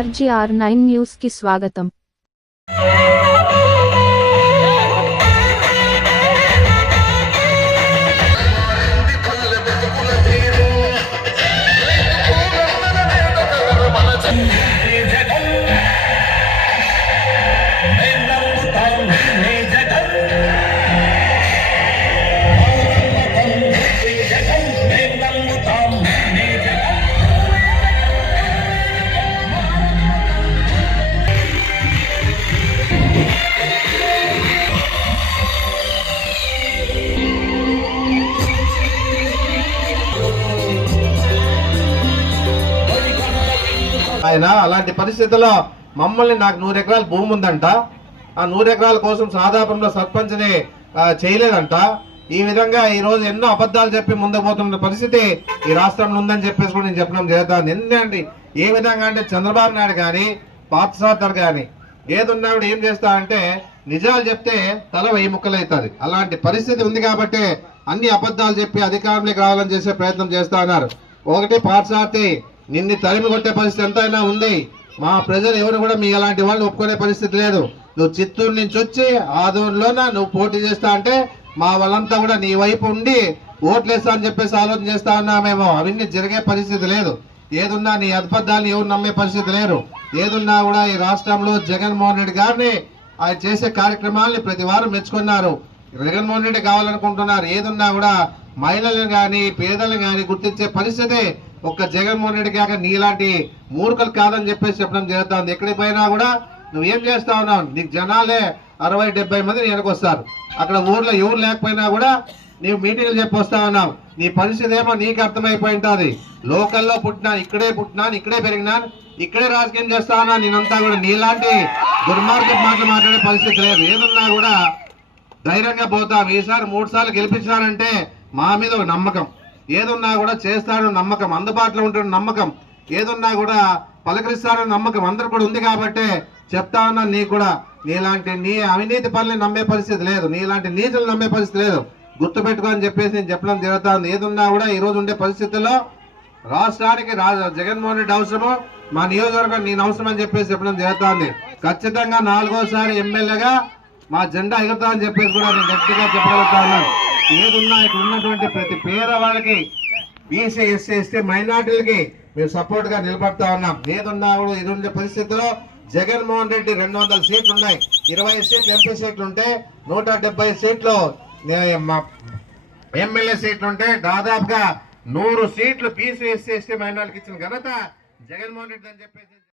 RGR nine news కి స్వాగతం ఆయన అలాంటి పరిస్థితుల్లో మమ్మల్ని నాకు నూరు ఎకరాల భూమి ఉందంట. ఆ నూరు ఎకరాల కోసం సాదాపురంలో సర్పంచ్ని చేయలేదంట. ఈ విధంగా ఈ రోజు ఎన్నో అబద్ధాలు చెప్పి ముందుకు పోతున్న పరిస్థితి ఈ రాష్ట్రంలో ఉందని చెప్పేసి కూడా నేను చెప్పడం జరుగుతుంది. ఎందుకంటే ఏ విధంగా అంటే చంద్రబాబు నాయుడు కానీ పార్థసారథర్ కానీ ఏదున్నా కూడా ఏం చేస్తా అంటే నిజాలు చెప్తే తల వెయ్యి ముక్కలవుతుంది అలాంటి పరిస్థితి ఉంది కాబట్టి అన్ని అబద్ధాలు చెప్పి అధికారంలోకి రావాలని చేసే ప్రయత్నం చేస్తా ఉన్నారు. ఒకటి పాఠశార్థి నిన్ను తరిమి కొట్టే పరిస్థితి ఎంతైనా ఉంది. మా ప్రజలు ఎవరు కూడా మీ అలాంటి వాళ్ళు ఒప్పుకునే పరిస్థితి లేదు. నువ్వు చిత్తూరు నుంచి వచ్చి ఆదూరులోన నువ్వు పోటీ చేస్తా అంటే మా వాళ్ళంతా కూడా నీ వైపు ఉండి ఓట్లేస్తా అని చెప్పేసి ఆలోచన చేస్తా ఉన్నామేమో అవన్నీ జరిగే పరిస్థితి లేదు. ఏదున్నా నీ అద్భుతాన్ని ఎవరు నమ్మే పరిస్థితి లేరు. ఏదున్నా కూడా ఈ రాష్ట్రంలో జగన్మోహన్ రెడ్డి గారిని ఆయన చేసే కార్యక్రమాల్ని ప్రతి వారం మెచ్చుకున్నారు. జగన్మోహన్ రెడ్డి కావాలనుకుంటున్నారు. ఏదున్నా కూడా మహిళలను కానీ పేదలను కానీ గుర్తించే పరిస్థితి ఒక్క జగన్మోహన్ రెడ్డి కాక నీలాంటి మూర్ఖలు కాదని చెప్పేసి చెప్పడం జరుగుతుంది. ఎక్కడికి పోయినా కూడా నువ్వేం చేస్తా ఉన్నావు? నీకు జనాలే అరవై డెబ్బై మంది వెనకొస్తారు అక్కడ ఊర్లో ఎవరు లేకపోయినా కూడా నీవు మీటింగ్లు చెప్పి వస్తా ఉన్నావు. నీ పరిస్థితి ఏమో నీకు అర్థమైపోయి ఉంటుంది. లోకల్లో పుట్టినా ఇక్కడే పుట్టినాను ఇక్కడే పెరిగినాను ఇక్కడే రాజకీయం చేస్తా ఉన్నా నేనంతా కూడా నీలాంటి దుర్మార్గం మాటలు మాట్లాడే పరిస్థితి లేదు. ఏదున్నా కూడా ధైర్యంగా పోతాం. ఈసారి మూడు సార్లు గెలిపించినారంటే మా మీద ఒక నమ్మకం. ఏదున్నా కూడా చేస్తాడని నమ్మకం అందుబాటులో ఉంటాడు నమ్మకం. ఏదున్నా కూడా పలకరిస్తాడని నమ్మకం. అందరు కూడా ఉంది కాబట్టి చెప్తా ఉన్నా నీ కూడా. నీలాంటి నీ అవినీతి పనులు నమ్మే పరిస్థితి లేదు. నీలాంటి నీతులు నమ్మే పరిస్థితి లేదు. గుర్తుపెట్టుకో అని చెప్పేసి నేను చెప్పడం జరుగుతా ఉంది ఏదున్నా కూడా ఈ రోజు ఉండే పరిస్థితుల్లో రాష్ట్రానికి జగన్మోహన్ రెడ్డి అవసరము మా నియోజకవర్గం నేను అవసరం అని చెప్పేసి చెప్పడం జరుగుతుంది. ఖచ్చితంగా నాలుగోసారి ఎమ్మెల్యేగా మా జెండా ఎగురుతా అని చెప్పేసి కూడా నేను గట్టిగా చెప్పగలుగుతా ఉన్నాను. ఏదున్నా ఇక్కడ ఉన్నటువంటి ప్రతి పేదవాళ్ళకి బీసీ ఎస్సీ ఎస్టీ మైనార్టీలకి మేము సపోర్ట్గా నిలబడతా ఉన్నాం. ఏదున్నా కూడా ఇది ఉండే పరిస్థితిలో జగన్మోహన్ రెడ్డి రెండు వందల సీట్లు ఉన్నాయి ఇరవై సీట్లు ఎంపీ సీట్లు ఉంటే నూట డెబ్బై సీట్లు మా ఎమ్మెల్యే సీట్లు ఉంటే దాదాపుగా నూరు సీట్లు బీసీ ఎస్సీ ఎస్టీ మైనార్టీకి ఇచ్చిన ఘనత జగన్మోహన్ రెడ్డి అని చెప్పేసి